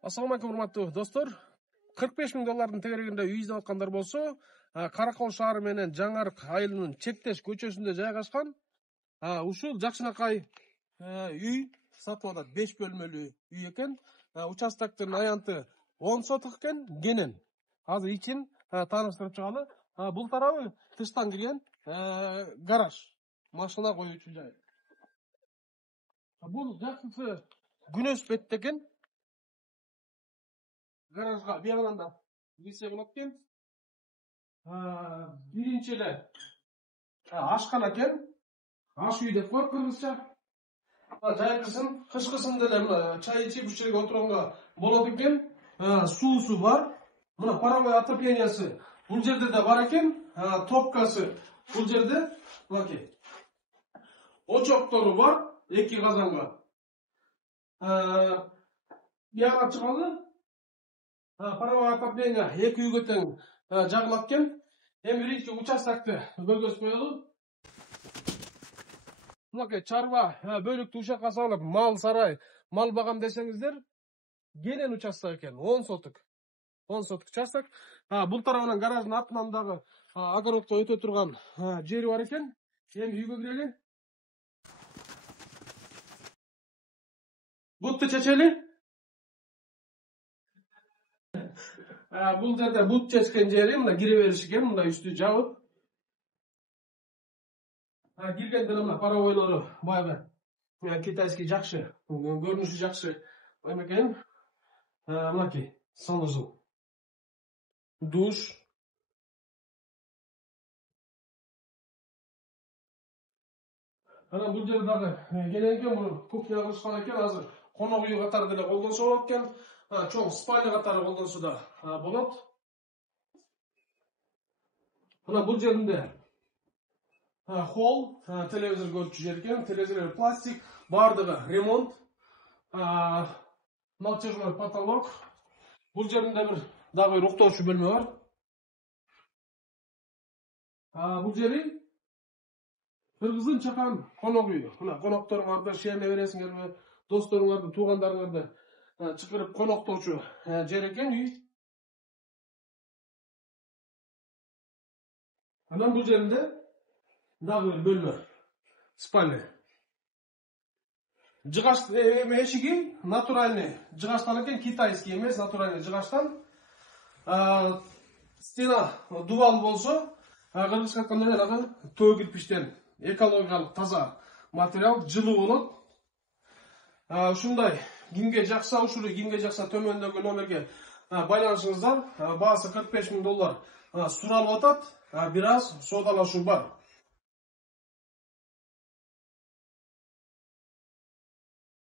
Assalamu алейкум, урматтуу достор. 45 000 доллардын тегерегинде үй издеп аткандар болсо, Каракол шаары менен Жаңарык айылынын чектеш көчөсүндө жайгашкан ушул жакшынакай үй сатып алат. 5 бөлмөлүү үй экен. Участоктун аянты 10 соток экен, кенен. Азыр ичин тааныштырып чыгалы. Бул тарабы тыштан кирген гараж, машина коюучу жай. Бул жакшысы күнөс бетте экен. Гаражга биягынан да кирсе болот экен. Биринчи эле ашкана экен. Аш үй деп коет кыргызча. Жайкысын, кышкысын деле мына чай ичип ушул жерге отурганга болот экен. Суусу бар. Мына паровой отоплениясы бул жерде да бар экен. Топкасы бул жерде. Мынакей. Очоктору бар, 2 казанга. Бияга чыгалы. Паровой отопление 2 үйгө тең жагылат экен. Эми биринчи участокты бөлгөзүп коелу. Мынакей чарба бөлүктү ушакка салып, мал сарай, мал багам десеңиздер, кенен участок экен, 10 соток. 10 соток участок. Бул тарабынан гараждын артынан дагы огородко өтө турган жери бар экен. Эми үйгө кирели. Бутты чечели. Бул жерде бут чечкен жери, мына кире бериш экен, мында үстү жабып. Киргенде мына паровойлору баягы китайский жакшы, көрүнүшү жакшы экен. Мынакей, санузел. Душ. Бул жерде дагы кенен экен, муну кухня кылышкан экен, азыр конок үй катары деле колдонсо болот экен. Чоң спальня катары колдонсо да болот. Мына бул жеринде холл, телевизор көрчү жер экен, телевизор пластик, бардыгы ремонт. Натяжной потолок. Бул жеринде бир дагы уктоочу бөлмө бар. Бул жери кыргыздын чакан конок үйү. Мына конокторуңарды шеме бересиңерби, досторуңарды, туугандарыңарды чакырып коноктоочу жер экен үй. Анан бул жеринде дагы бир бөлмө. Спальня. Жыгаш эшиги натуральный жыгаштан экен, китайский эмес, натуральный жыгаштан. Стена дубал болсо, кыргызча айтканда дагы төө кирпичтен экологиялык таза материал, жылуу болот. Ушундай кимге жакса, ушул кимге жакса төмөндөгү номерге байланышыңыздар. Баасы 45 000 доллар суралып атат. Бир аз соодалашуу бар.